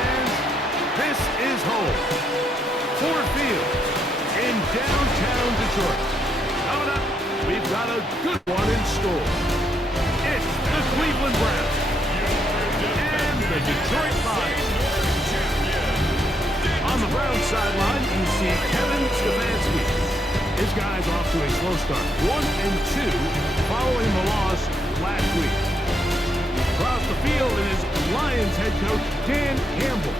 fans, this is home. Ford Field in downtown Detroit. Coming up, we've got a good one in store. It's the Cleveland Browns and the Detroit Lions. On the Browns sideline, you see Kevin Stefanski. His guy's off to a slow start, 1-2, following the loss last week. Across the field is Lions head coach Dan Campbell.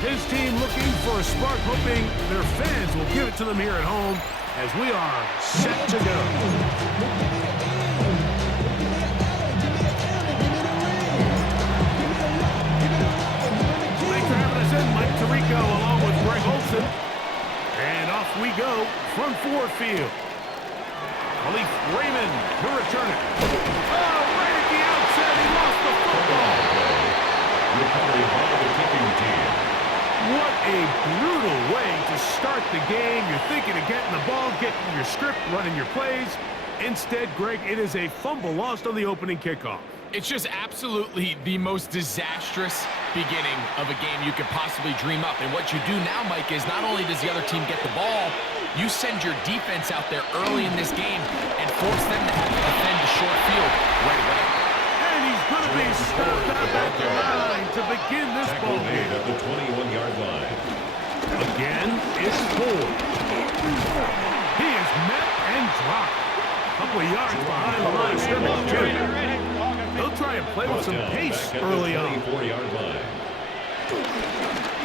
His team looking for a spark, hoping their fans will give it to them here at home as we are set to go. Thanks for having us in, Mike Tirico along with Greg Olson. And off we go from Ford Field. Khalif Raymond to return it. Oh, right at the outset, he lost the football. Recovery by the kicking team. What a brutal way to start the game. You're thinking of getting the ball, getting your script, running your plays. Instead, Greg, it is a fumble lost on the opening kickoff. It's just absolutely the most disastrous beginning of a game you could possibly dream up. And what you do now, Mike, is not only does the other team get the ball, you send your defense out there early in this game and force them to have to defend the short field right away. And he's going to be stopped out at the line to begin this ball game. At the 21-yard line. Again, it's Ford. He is met and dropped. A couple of yards behind the line of scrimmage. They'll try and play with some pace early on. 24-yard line.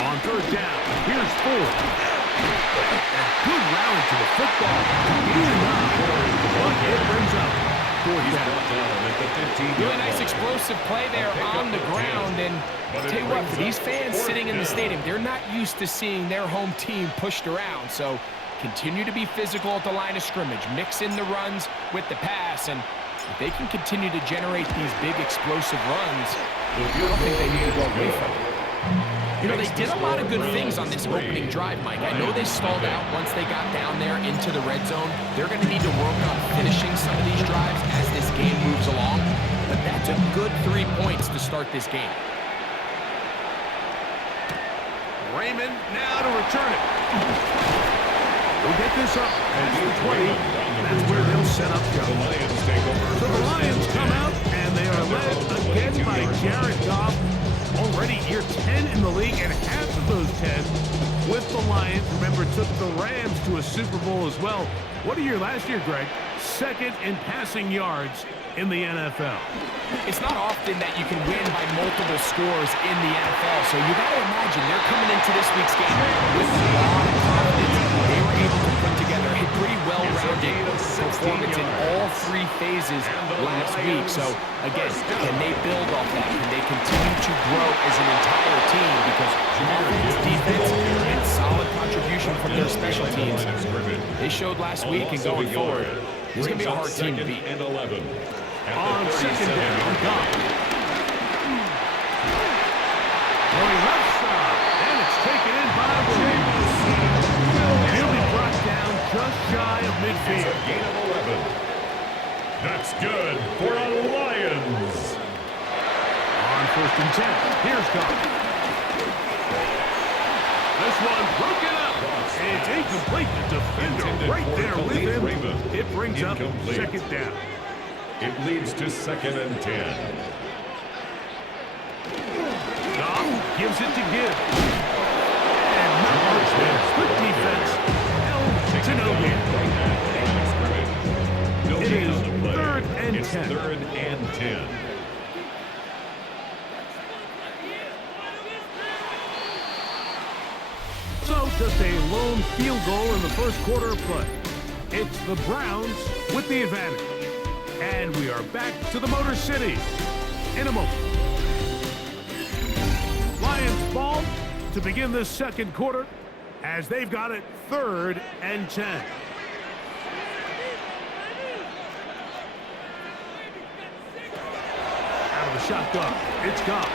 On third down, here's Ford. Good rally to the football. But it brings up fourth down. Really nice explosive play there on the ground. And I'll tell you what, for these fans sitting in the stadium, they're not used to seeing their home team pushed around. So continue to be physical at the line of scrimmage. Mix in the runs with the pass. And if they can continue to generate these big explosive runs, I don't think they need to go away from it. You know, they did a lot of good things on this opening drive, Mike. I know they stalled out once they got down there into the red zone. They're going to need to work on finishing some of these drives as this game moves along. But that's a good 3 points to start this game. Raymond now to return it. We'll get this up at the 20. That's where they'll set up shop. So the Lions come out, and they are led again by Jared Goff. Already year 10 in the league, and half of those 10 with the Lions. Remember, took the Rams to a Super Bowl as well. What a year last year, Greg. Second in passing yards in the NFL. It's not often that you can win by multiple scores in the NFL, so you got to imagine they're coming into this week's game with a lot of confidence. They were able to put together a pretty well-rounded performance in all three phases last week. So, again, can they build off that? Can they continue to grow as an entire team? Because offense, defense, and solid contribution from their special teams, they showed last week and going forward. This is going to be a hard team to beat. On second down, Goff. Going left side, and it's taken in by Williams. He'll be brought down just shy of midfield. Gain of 11. That's good for the Lions. On first and 10, here's Goff. This one broken up. It's incomplete. The defender right there with him. It brings up second down. It leads to 2nd and 10. Goff gives it to Gibbs. And numbers there. Good defense. Held to no win. It is 3rd and 10. It's 3rd and 10. So just a lone field goal in the first quarter of play. It's the Browns with the advantage. And we are back to the Motor City in a moment. Lions ball to begin this second quarter as they've got it 3rd and 10. Out of the shotgun, it's Goff.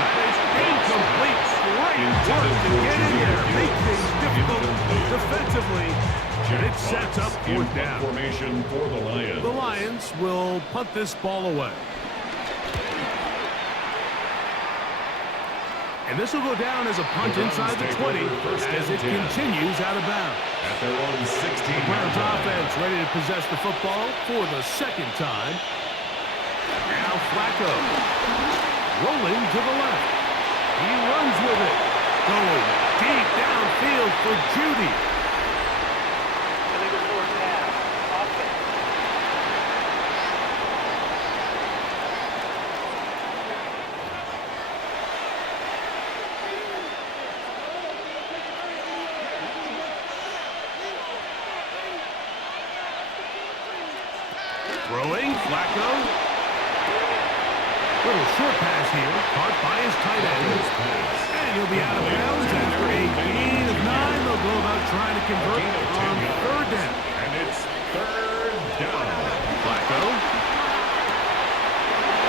That is incomplete. Great work to get in there. Make things difficult defensively. And it sets up 4th down. Formation for the Lions. The Lions will punt this ball away. And this will go down as a punt inside the 20 as it continues out of bounds. At their own 16. Browns offense ready to possess the football for the second time. Now Flacco rolling to the left. He runs with it. Going deep downfield for Judy. Throwing, Flacco. Little short pass here, caught by his tight end. And he'll be out of bounds after a gain of 9. They'll go about trying to convert on third down. And it's third down. Flacco.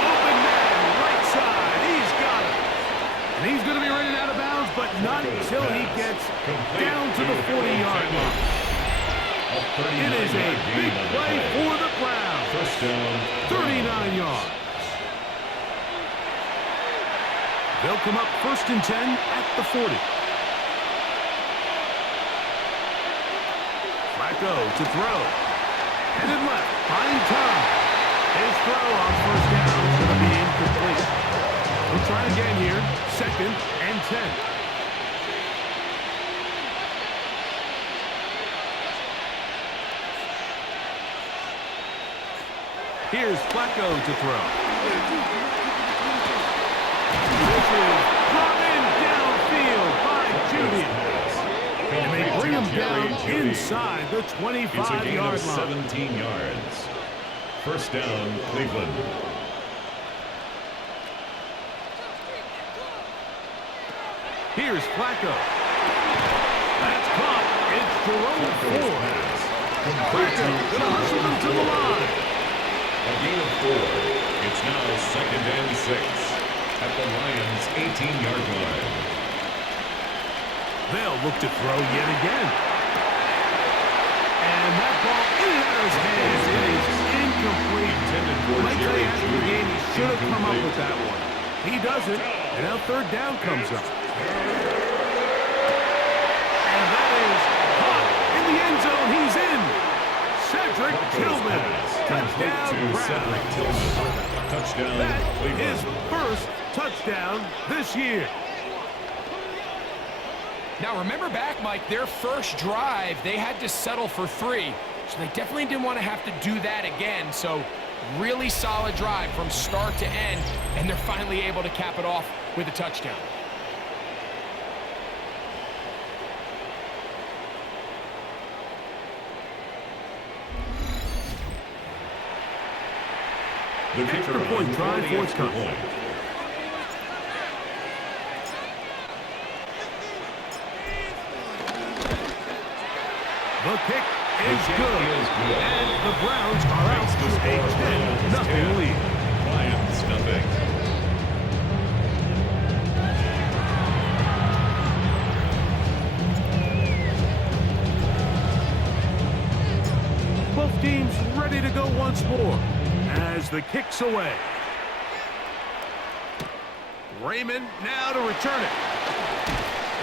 Open man, right side. He's got it. And he's going to be running out of bounds, but not until he gets down to the 40-yard line. It is a big play for the Browns. First down. 39 yards. They'll come up 1st and 10 at the 40. Flacco to throw. Headed left. Find time. His throw on 1st down is going to be incomplete. We'll try again here. 2nd and 10. Here's Flacco to throw. This is brought in downfield by Judy. And they bring him down inside the 25-yard line. 17 yards. First down, Cleveland. Here's Flacco. That's caught. It's Jerome Ford. Flacco going to hustle him to the line. A gain of 4. It's now 2nd and 6 at the Lions' 18-yard line. They'll look to throw yet again. And that ball in and out of his hands. It is incomplete. Like they after the game, he should have come up with that one. He doesn't, and now 3rd down comes up. And that is caught in the end zone. He's in. Cedric Tillman. Touchdown, Browns. Touchdown, That Cleveland. is first touchdown this year. Now, remember back, Mike, their first drive, they had to settle for 3. So they definitely didn't want to have to do that again. So really solid drive from start to end, and they're finally able to cap it off with a touchdown. The Extra point try forthcoming. The kick is good. And the Browns are out to a 10-0 lead. Lions nothing. Both teams ready to go once more as the kick's away. Raymond now to return it.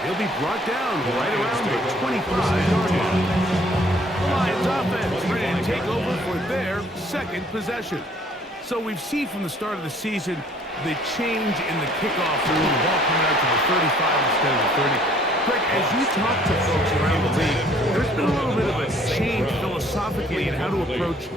He'll be brought down right around the 25-yard line. The Lions offense ready to take over for their 2nd possession. So we've seen from the start of the season the change in the kickoff rule, the ball coming out to the 35 instead of the 30. Greg, as you talk to folks around the league, there's been a little bit of a change philosophically in how to approach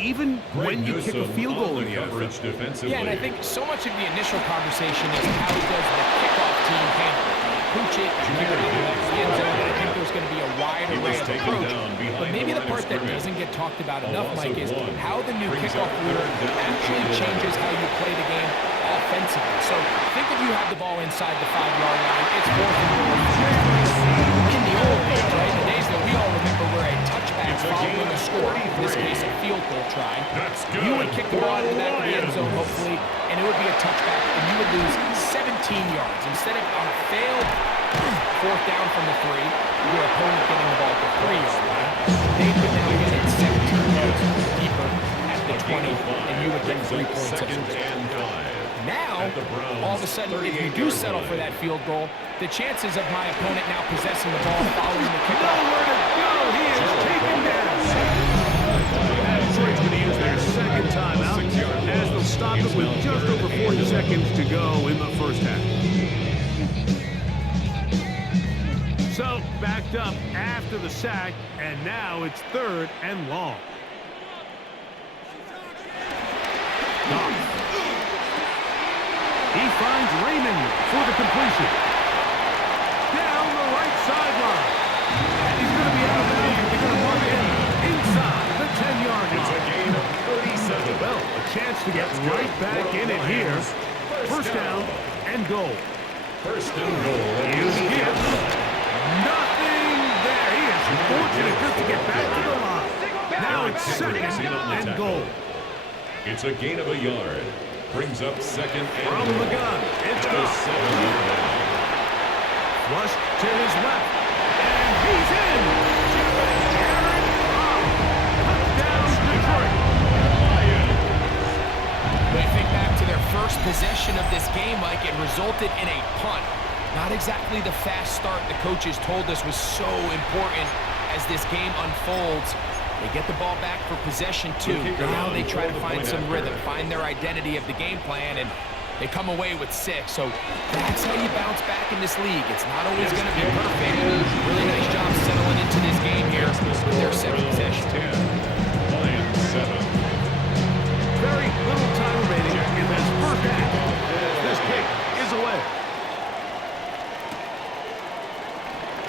even when you kick a field goal in the end zone. Yeah, and I think so much of the initial conversation is how does the kickoff team handle it? Pooch it, kick it out of the end zone. I think there's going to be a wide array of approach. But maybe the part that doesn't get talked about enough, Mike, is how the new kickoff rule actually changes how you play the game offensively. So think if you have the ball inside the 5-yard line, it's 4th and goal. In the old days, right, the days that we all remember where a touchback following a score, in this case a field goal try, you would kick the ball into the back of the end zone, hopefully, and it would be a touchback, and you would lose 17 yards. Instead of on a failed 4th down from the 3, your opponent getting the ball at the 3-yard line, they would now get it 17 yards deeper at the 20, and you would get 3 points. Now, now, all of a sudden, if you do settle for that field goal, the chances of my opponent now possessing the ball following the kickoff. Nowhere to go. He is taken down. Detroit's going to use their second timeout as they'll stop it with just over 40 seconds to go in the first half. So, backed up after the sack, and now it's 3rd and long. He finds Raymond for the completion. Down the right sideline. And he's going to be out of bounds. They're going to mark him inside the 10-yard line. It's a gain of 37. Well, a chance to get right back in it here. First down and goal. First and goal. Here's Gibbs. Nothing there. He is fortunate just to get back to the line. Now it's 2nd and goal. It's a gain of a yard. Brings up 2nd and From the gun, it's the Goff. 7-yard line. Flush to his left. And he's in. Jared Goff. Touchdown, Detroit. When you think back to their first possession of this game, Mike, it resulted in a punt. Not exactly the fast start the coaches told us was so important as this game unfolds. They get the ball back for possession 2. Now they try to find some rhythm, find their identity of the game plan, and they come away with 6. So that's how you bounce back in this league. It's not always going to be perfect. Really nice job settling into this game here with their second possession. 10, Lions 7. Very little time remaining in this first half. This kick is away.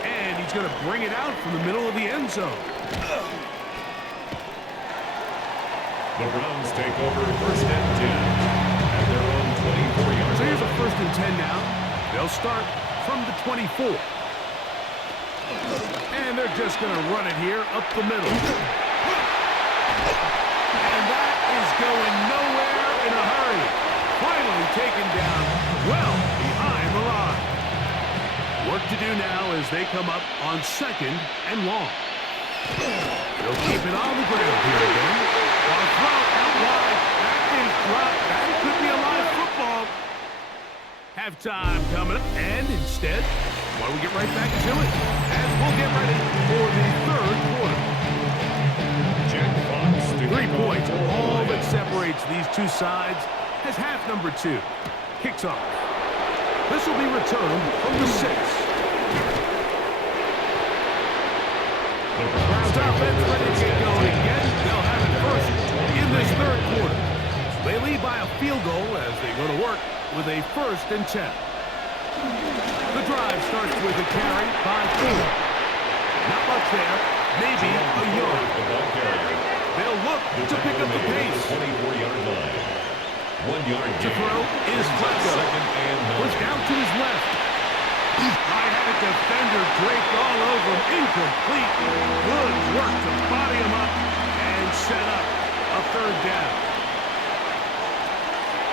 And he's going to bring it out from the middle of the end zone. The Browns take over 1st and 10 at their own 24-yard So here's a line. 1st and 10 now. They'll start from the 24. And they're just going to run it here up the middle. And that is going nowhere in a hurry. Finally taken down well behind the line. Work to do now as they come up on 2nd and long. They'll keep it on the ground here again. A throw out wide. That is dropped. That could be a live football. Halftime coming up. And instead, why don't we get right back to it? As we'll get ready for the 3rd quarter. Jack Fox to 3 kick points. off. All that separates these two sides as half number 2 kicks off. This will be returned from the 6. Browns offense ready to get going again. They'll have it first in this 3rd quarter. They lead by a field goal as they go to work with a 1st and 10. The drive starts with a carry by Ford. Not much there. Maybe a yard. The ball carrier. They'll look to pick up the pace. 24-yard line. 1 yard To gain. throw is Flacco. 2nd and 9. Push down to his left. I had a defender draped all over him. Incomplete. Good work to body him up and set up a 3rd down.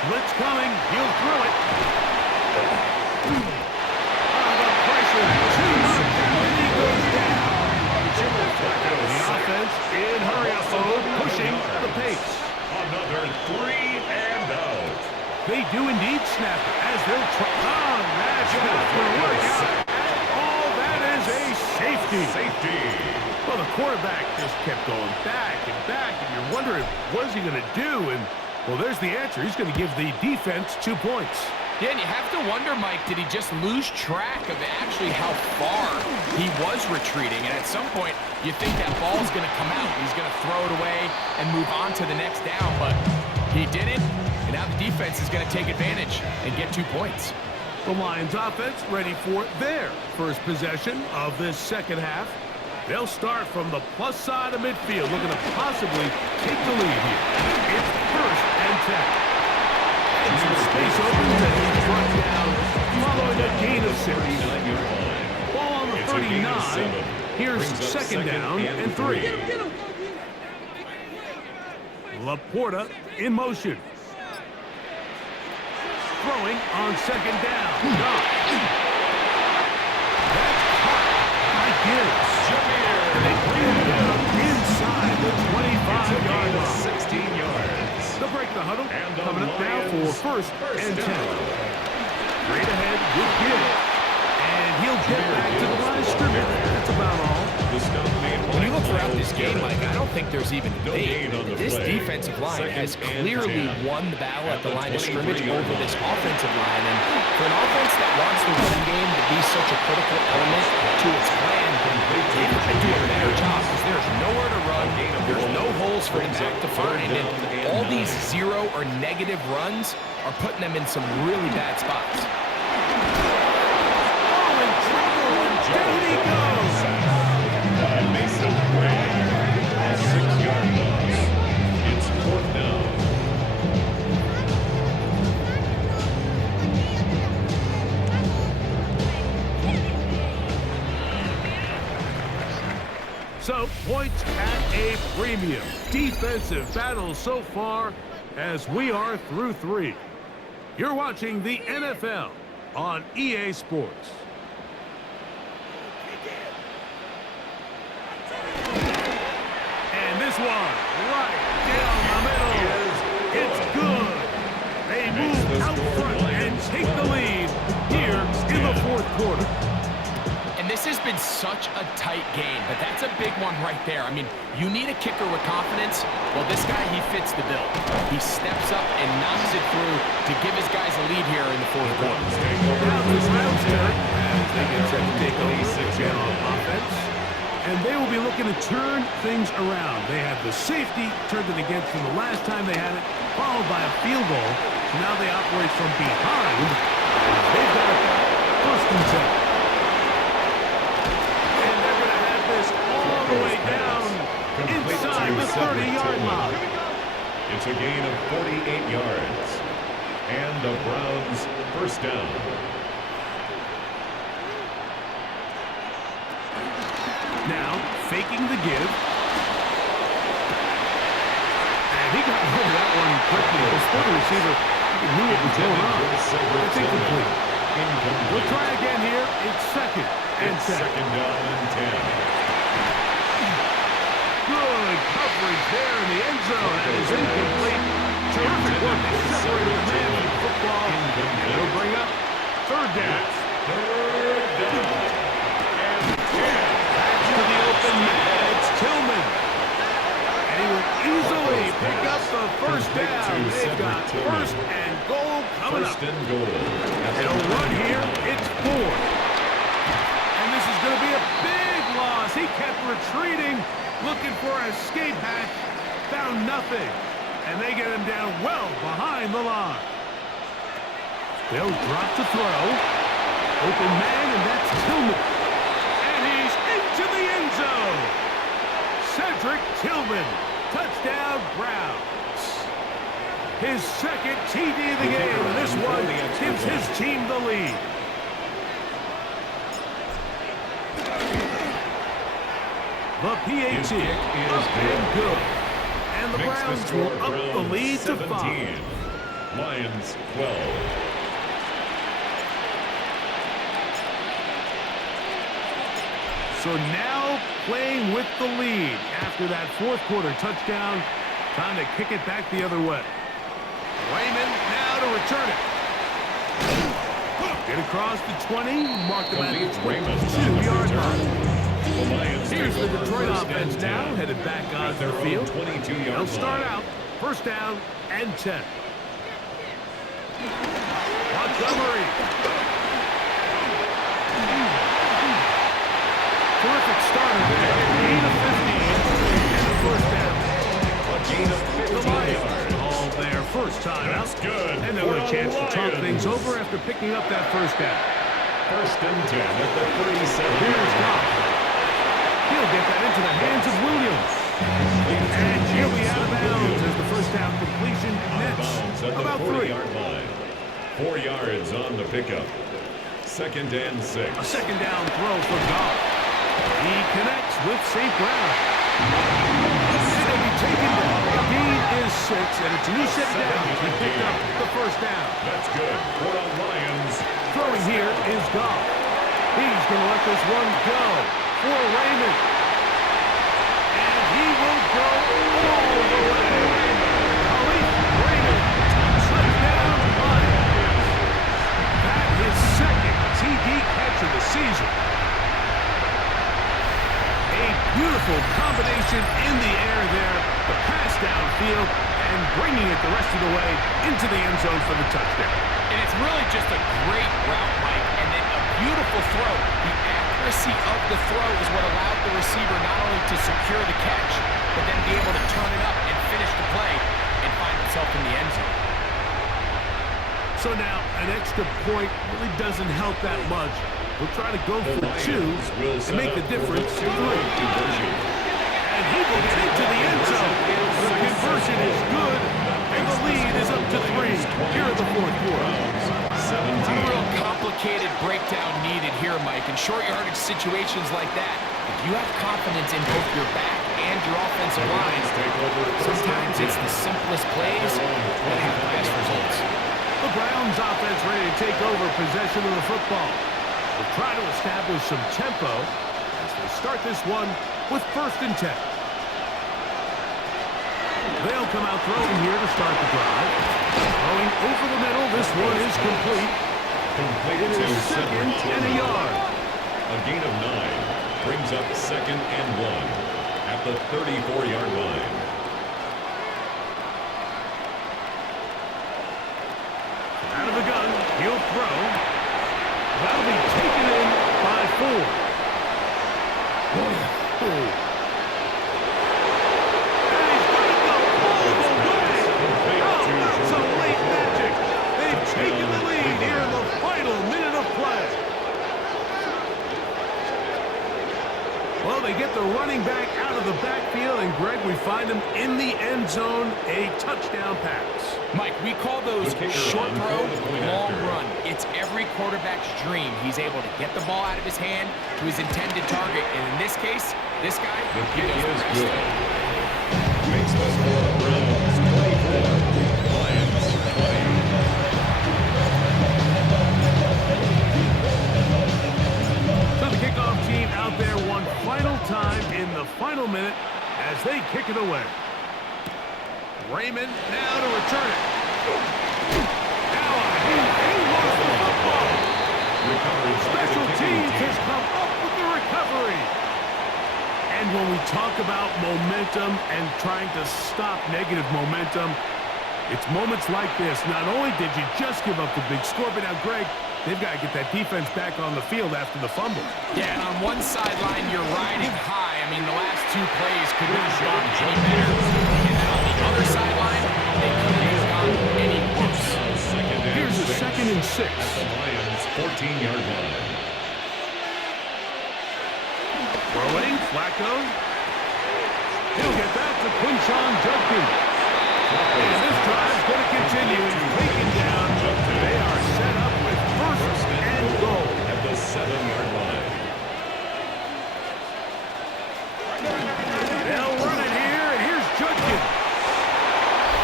Blitz coming. He'll throw it. The pressure. Too much. And he goes down. The offense in hurry-up mode, pushing the pace. Another 3 and out. They do indeed snap it as they'll try. Oh, that's not going to work out at all. That is a safety. Safety. Well, the quarterback just kept going back and back, and you're wondering, what is he going to do? And, well, there's the answer. He's going to give the defense 2 points. Yeah, and you have to wonder, Mike, did he just lose track of actually how far he was retreating? And at some point, you think that ball's going to come out. He's going to throw it away and move on to the next down, but he didn't. And now the defense is going to take advantage and get 2 points. The Lions offense ready for their first possession of this second half. They'll start from the plus side of midfield, looking to possibly take the lead here. It's 1st and 10. And some space opens and he's brought down following a gain of 6. Ball on the 39. Here's 2nd down and 3. Laporta in motion. Throwing on 2nd down. Goff. That's caught by Gibbs. And they bring him down inside the 25-yard line. 16 yards. They'll break the huddle. And the Coming up now for Lions' first and 10. down. Straight ahead with Gibb. And he'll get back to the line of scrimmage. That's about all. The stop made When you by look throughout Miles this game, Garrett. Mike, I don't think there's even No debate. gain on the This play. defensive line has Second and clearly 10. won the battle at the line of 23 scrimmage yard over line. this offensive line. And for an offense that wants the running game to be such a critical element to its plan, they have to do a better job because there's nowhere to run. There's no holes for him to find. And all these zero or negative runs are putting them in some really bad spots. Oh, in trouble, and down he goes. By Mason Graham. A 6-yard loss. It's 4th down. So, points at a premium. Defensive battle so far as we are through 3. You're watching the NFL on EA Sports. And this one, right down the middle. It's good. They move out front and take the lead here in the 4th quarter. And this has been such a tight game, but that's a big one right there. I mean, you need a kicker with confidence. Well, this guy, he fits the bill. He steps up and knocks it through to give his guys a lead here in the 4th quarter. Now the Browns turn as they get set to take over again on offense. And they will be looking to turn things around. They have the safety turned it against them the last time they had it, followed by a field goal. So now they operate from behind. They've got it first and 10. And they're going to have this all the way down inside the 30-yard line. It's a gain of 48 yards. And the Browns first down. Now, faking the give. And he got rid of that one quickly. The split receiver knew what was going on. It's incomplete. We'll try again here. It's second and It's 10. second down and 10. Good coverage there in the end zone. That is incomplete. Terrific work to separate the man from the football. And it'll bring up third down. Third down. To the open man, it's Tillman. And he will easily pick up the first down. They've got first and goal coming up. First and goal. And a run here, it's 4. And this is going to be a big loss. He kept retreating, looking for an escape hatch, found nothing. And they get him down well behind the line. They'll drop to throw. Open man, and that's Tillman. And he's into the end zone. Cedric Tillman, touchdown Browns. His second TD of the game, and this one gives his team the lead. The PAT up and good. And the Browns will up the lead to 5. Lions 12. So now playing with the lead after that 4th quarter touchdown. Time to kick it back the other way. Raymond now to return it. Get across the 20. Mark them at the 22-yard line. Here's the Detroit offense now headed back onto the field. They'll start out first down and 10. Montgomery. Terrific starter there. Gain of 15 and the first down. The Lions all their first time out. That's good. And they'll get a chance to talk things over after picking up that first down. First and 10 at the 37. Here's Goff. He'll get that into the hands of Williams. And he'll be out of bounds as the first down completion nets about 3. 40-yard line. 4 yards on the pickup. Second and 6. A second down throw for Goff. He connects with St. Brown. And he'll be taken down. The gain is 6, and it's a new set down. He picked up the first down. That's good for the Lions. Throwing here is Goff. He's going to let this one go for Raymond. And he will go all the way. Khalif Beautiful combination in the air there. The pass downfield and bringing it the rest of the way into the end zone for the touchdown. And it's really just a great route, Mike, and then a beautiful throw. The accuracy of the throw is what allowed the receiver not only to secure the catch, but then be able to turn it up and finish the play and find himself in the end zone. So now, an extra point really doesn't help that much. We'll try to go for 2 and make the difference 3. And he will get into the end zone. The conversion is good, and the lead is up to 3 here in the fourth quarter. A real complicated breakdown needed here, Mike. In short yardage situations like that, if you have confidence in both your back and your offensive line, sometimes it's the simplest plays that have the best results. The Browns offense ready to take over possession of the football. They'll try to establish some tempo as they start this one with 1st and 10. They'll come out throwing here to start the drive. Throwing over the middle, this one is complete. It is 2nd and a yard. A gain of 9 brings up 2nd and 1 at the 34-yard line. Out of the gun, he'll throw. That'll be taken in by 4. Taking the lead here in the final minute of play. Well, they get the running back out of the backfield, and Greg, we find him in the end zone, a touchdown pass. Mike, we call those short throw, long run. It's every quarterback's dream. He's able to get the ball out of his hand to his intended target, and in this case, this guy, he does the rest. Makes the score Browns 24, Lions 20. Kickoff team out there one final time in the final minute as they kick it away. Raymond now to return it. Now he lost the football. Special teams has come up with the recovery. And when we talk about momentum and trying to stop negative momentum, it's moments like this. Not only did you just give up the big score, but now, Greg, they've got to get that defense back on the field after the fumble. Yeah, and on one sideline, you're riding high. I mean, the last 2 plays could not have gone any better. And then on the other sideline, they couldn't have gone any worse. Here's a 2nd and 6. At the Lions' 14-yard line. Throwing, Flacco. He'll get back to Quinshon Judkins. And this drive's going to continue. Taken down. They are set up with 1st and goal. At the 7-yard line. They'll run it here, and here's Judkins.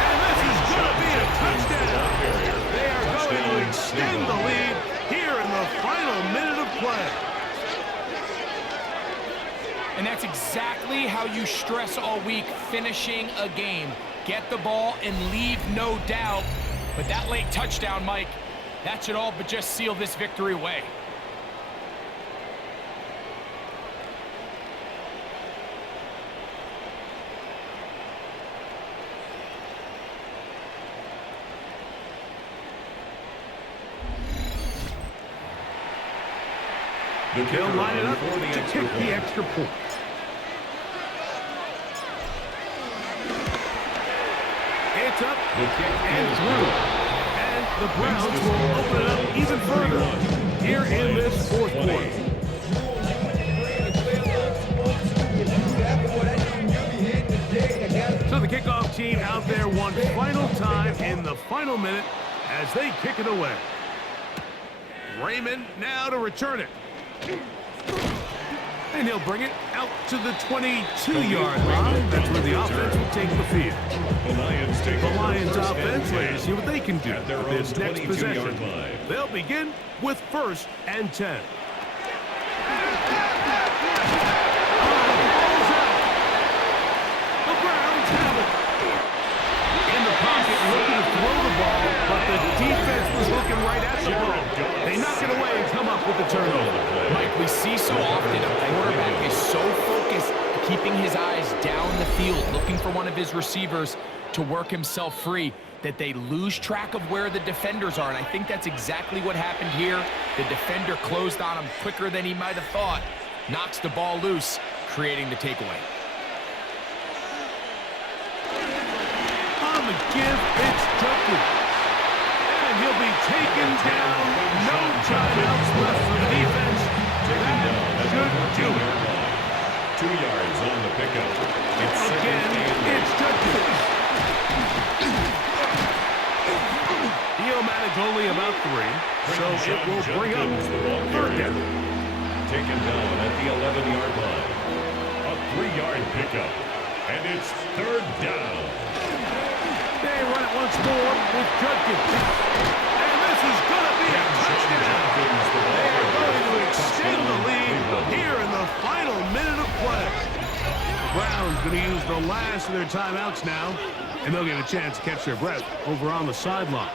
And this is going to be a touchdown. They are going to extend the lead here in the final minute of play. And that's exactly how you stress all week, finishing a game. Get the ball and leave no doubt. But that late touchdown, Mike, that should all but just seal this victory away. They'll line it up to kick the extra point. It's up and through. And the Browns will open it up even further here in this fourth quarter. So the kickoff team out there one final time in the final minute as they kick it away. Raymond now to return it. And he'll bring it out to the 22-yard line. That's where the offense will take the field. The Lions offense, ready to see what they can do with this next possession. They'll begin with 1st and 10. The Browns have it. In the pocket, looking to throw the ball, but the defense was looking right at the ball. They knock it away and come up with the turnover. Mike, we see so often a quarterback is so focused keeping his eyes down the field, looking for one of his receivers to work himself free, that they lose track of where the defenders are. And I think that's exactly what happened here. The defender closed on him quicker than he might have thought, knocks the ball loose, creating the takeaway. On the give, it's Junkin. And he'll be taken down. No timeouts left for the defense. That should do it. 2 yards on the pickup. Again, it's Junkin. He'll manage only about 3, so it will bring up 3rd down. Taken down at the 11-yard line. A 3-yard pickup, and it's 3rd down. They run it once more with Judkins. And this is going to be a touchdown. They are going to extend the lead here in the final minute of play. The Browns going to use the last of their timeouts now, and they'll get a chance to catch their breath over on the sideline.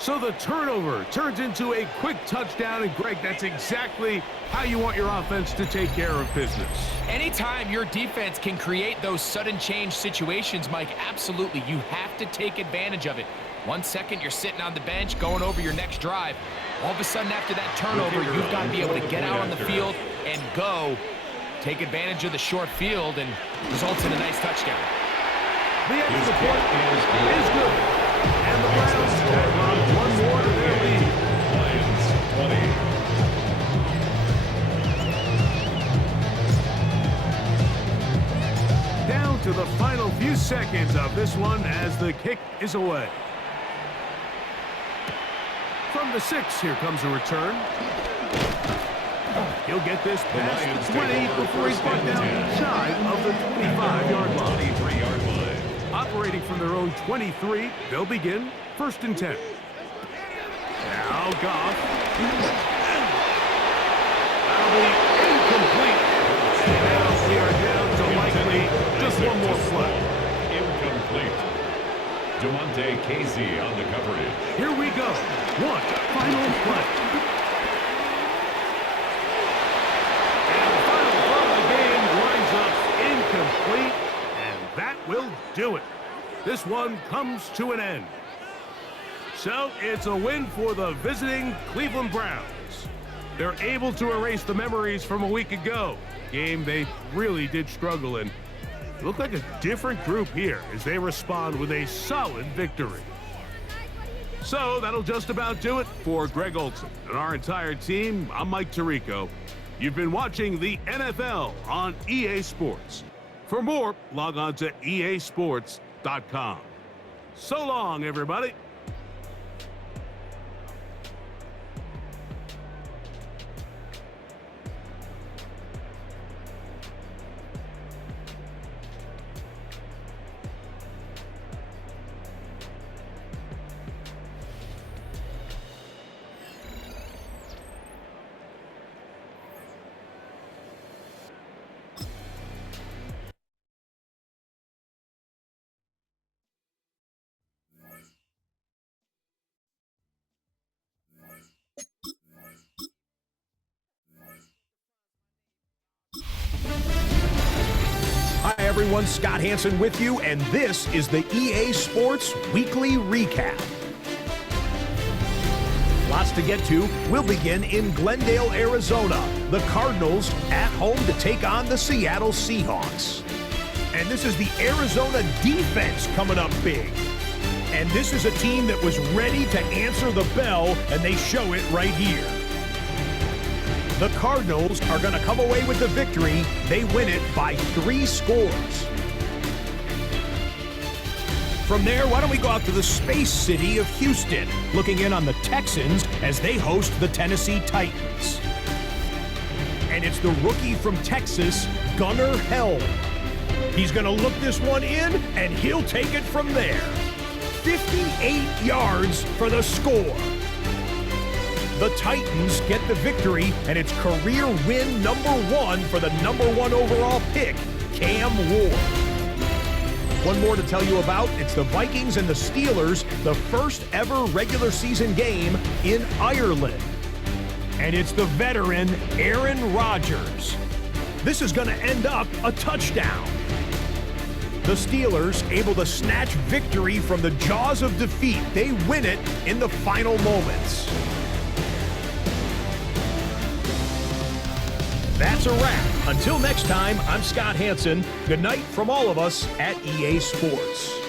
So the turnover turns into a quick touchdown, and Greg, that's exactly how you want your offense to take care of business. Anytime your defense can create those sudden change situations, Mike, absolutely, you have to take advantage of it. 1 second, you're sitting on the bench, going over your next drive. All of a sudden, after that turnover, you've got to be able to get out on the field and go. Take advantage of the short field, and results in a nice touchdown. The extra point is good. And the Browns tack on one more to their lead. Lions 20. Down to the final few seconds of this one as the kick is away. From the 6, here comes a return. He'll get this past the 20 before he's brought down shy of the 25-yard line. 23-yard line. Operating from their own 23, they'll begin 1st and 10. Now Goff. That'll be incomplete. And now we are down to likely just one more play. Incomplete. Damontae Kazee on the coverage. Here we go. One final play. And the final throw of the game winds up incomplete. That will do it. This one comes to an end. So it's a win for the visiting Cleveland Browns. They're able to erase the memories from a week ago. Game they really did struggle in. It looked like a different group here as they respond with a solid victory. So that'll just about do it for Greg Olsen and our entire team. I'm Mike Tirico. You've been watching the NFL on EA Sports. For more, log on to easports.com. So long, everybody. Hi everyone, Scott Hansen with you, and this is the EA Sports Weekly Recap. Lots to get to. We'll begin in Glendale, Arizona. The Cardinals at home to take on the Seattle Seahawks. And this is the Arizona defense coming up big. And this is a team that was ready to answer the bell, and they show it right here. The Cardinals are going to come away with the victory. They win it by 3 scores. From there, why don't we go out to the Space City of Houston, looking in on the Texans as they host the Tennessee Titans. And it's the rookie from Texas, Gunnar Helm. He's going to look this one in, and he'll take it from there. 58 yards for the score. The Titans get the victory, and it's career win #1 for the #1 overall pick, Cam Ward. One more to tell you about. It's the Vikings and the Steelers, the first ever regular season game in Ireland. And it's the veteran, Aaron Rodgers. This is going to end up a touchdown. The Steelers able to snatch victory from the jaws of defeat. They win it in the final moments. That's a wrap. Until next time, I'm Scott Hanson. Good night from all of us at EA Sports.